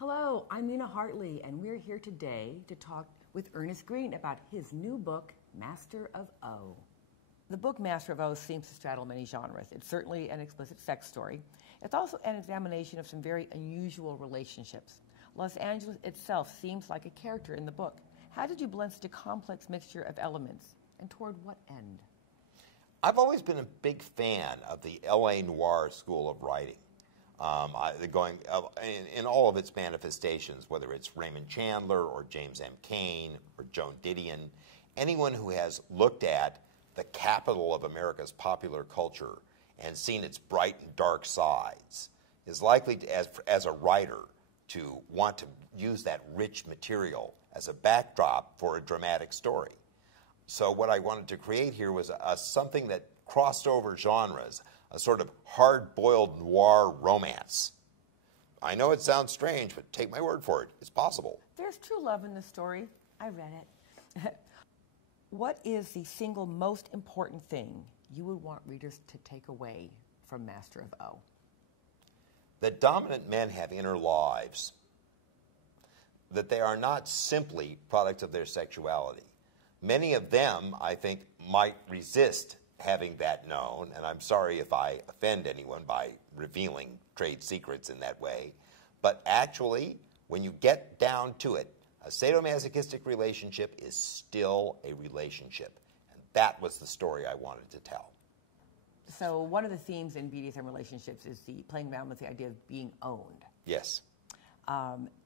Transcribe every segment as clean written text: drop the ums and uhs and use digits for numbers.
Hello, I'm Nina Hartley, and we're here today to talk with Ernest Green about his new book, Master of O. The book Master of O seems to straddle many genres. It's certainly an explicit sex story. It's also an examination of some very unusual relationships. Los Angeles itself seems like a character in the book. How did you blend such a complex mixture of elements, and toward what end? I've always been a big fan of the L.A. noir school of writing. In all of its manifestations, whether it's Raymond Chandler or James M. Cain or Joan Didion, anyone who has looked at the capital of America's popular culture and seen its bright and dark sides is likely, as a writer, to want to use that rich material as a backdrop for a dramatic story. So what I wanted to create here was something that crossed over genres, a sort of hard-boiled noir romance. I know it sounds strange, but take my word for it. It's possible. There's true love in the story. I read it. What is the single most important thing you would want readers to take away from Master of O? That dominant men have inner lives, that they are not simply products of their sexuality. Many of them, I think, might resist having that known, and I'm sorry if I offend anyone by revealing trade secrets in that way, but actually, when you get down to it, a sadomasochistic relationship is still a relationship, and that was the story I wanted to tell. So one of the themes in BDSM relationships is playing around with the idea of being owned. Yes.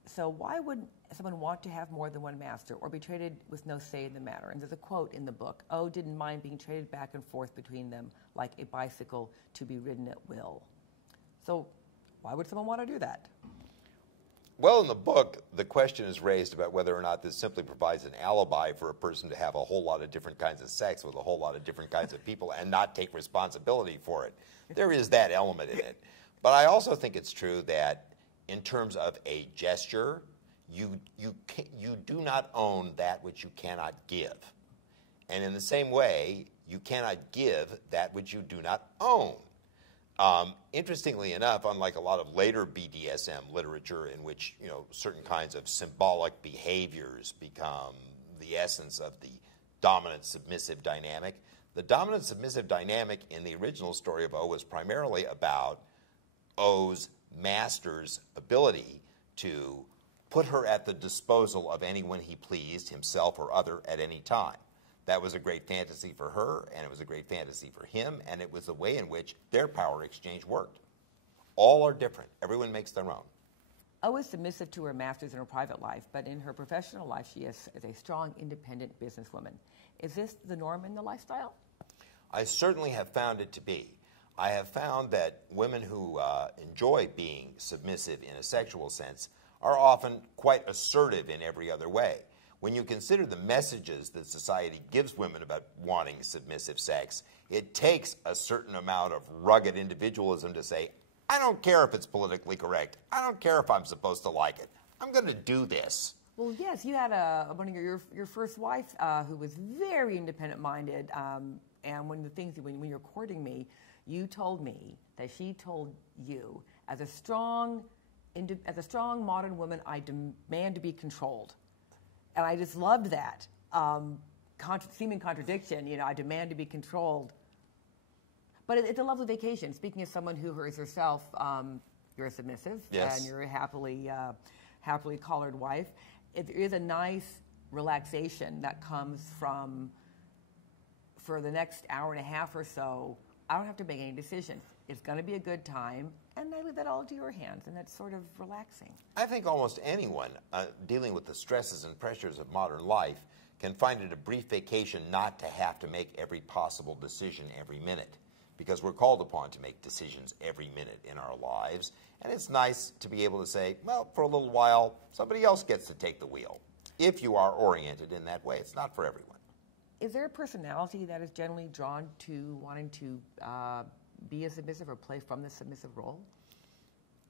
So why would someone want to have more than one master or be traded with no say in the matter? And there's a quote in the book, O didn't mind being traded back and forth between them like a bicycle to be ridden at will. So why would someone want to do that? Well, in the book, the question is raised about whether or not this simply provides an alibi for a person to have a whole lot of different kinds of sex with a whole lot of different kinds of people and not take responsibility for it. There is that element in it. But I also think it's true that in terms of a gesture, you do not own that which you cannot give. And in the same way, you cannot give that which you do not own. Interestingly enough, unlike a lot of later BDSM literature in which certain kinds of symbolic behaviors become the essence of the dominant-submissive dynamic, the dominant-submissive dynamic in the original story of O was primarily about O's master's ability to put her at the disposal of anyone he pleased, himself or other, at any time. That was a great fantasy for her, and it was a great fantasy for him, and it was the way in which their power exchange worked. All are different. Everyone makes their own. O is submissive to her masters in her private life, but in her professional life, she is a strong, independent businesswoman. Is this the norm in the lifestyle? I certainly have found it to be. I have found that women who enjoy being submissive in a sexual sense are often quite assertive in every other way. When you consider the messages that society gives women about wanting submissive sex, it takes a certain amount of rugged individualism to say, I don't care if it's politically correct. I don't care if I'm supposed to like it. I'm going to do this. Well, yes, you had one of your first wife who was very independent-minded, and one of the things when you're courting me, you told me that she told you, as a strong modern woman, I demand to be controlled. And I just loved that. Seeming contradiction, I demand to be controlled. But it's a lovely vacation. Speaking as someone who is herself, you're submissive, yes, and you're a happily collared wife. It is a nice relaxation that comes from, for the next hour and a half or so, I don't have to make any decisions. It's going to be a good time, and I leave that all into your hands, and that's sort of relaxing. I think almost anyone dealing with the stresses and pressures of modern life can find it a brief vacation not to have to make every possible decision every minute, because we're called upon to make decisions every minute in our lives, and it's nice to be able to say, well, for a little while, somebody else gets to take the wheel, if you are oriented in that way. It's not for everyone. Is there a personality that is generally drawn to wanting to be a submissive or play from the submissive role?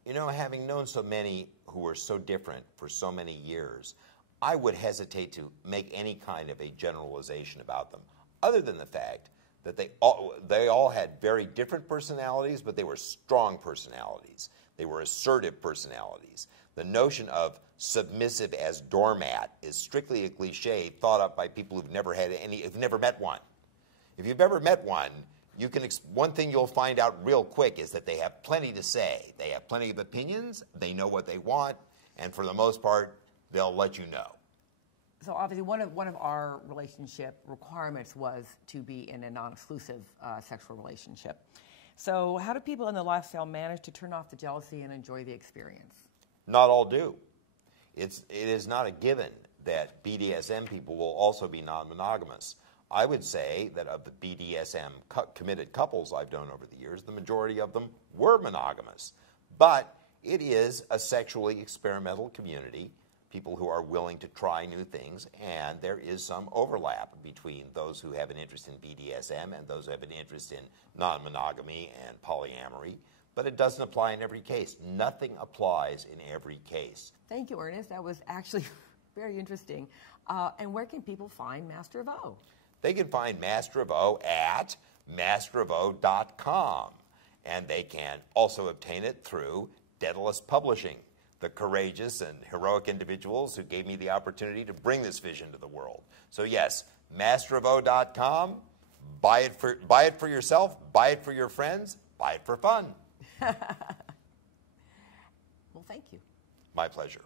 Having known so many who were so different for so many years, I would hesitate to make any kind of a generalization about them, other than the fact that they all had very different personalities, but they were strong personalities. They were assertive personalities. The notion of submissive as doormat is strictly a cliche thought up by people who've never met one. If you've ever met one, one thing you'll find out real quick is that they have plenty to say. They have plenty of opinions, they know what they want, and for the most part, they'll let you know. So obviously one of our relationship requirements was to be in a non-exclusive sexual relationship. So how do people in the lifestyle manage to turn off the jealousy and enjoy the experience? Not all do. It is not a given that BDSM people will also be non-monogamous. I would say that of the BDSM committed couples I've known over the years, the majority of them were monogamous. But it is a sexually experimental community, people who are willing to try new things, and there is some overlap between those who have an interest in BDSM and those who have an interest in non-monogamy and polyamory. But it doesn't apply in every case. Nothing applies in every case. Thank you, Ernest. That was actually very interesting. And where can people find Master of O? They can find Master of O at masterofo.com. And they can also obtain it through Daedalus Publishing, the courageous and heroic individuals who gave me the opportunity to bring this vision to the world. So yes, masterofo.com. Buy it for yourself, buy it for your friends, buy it for fun. Well, thank you. My pleasure.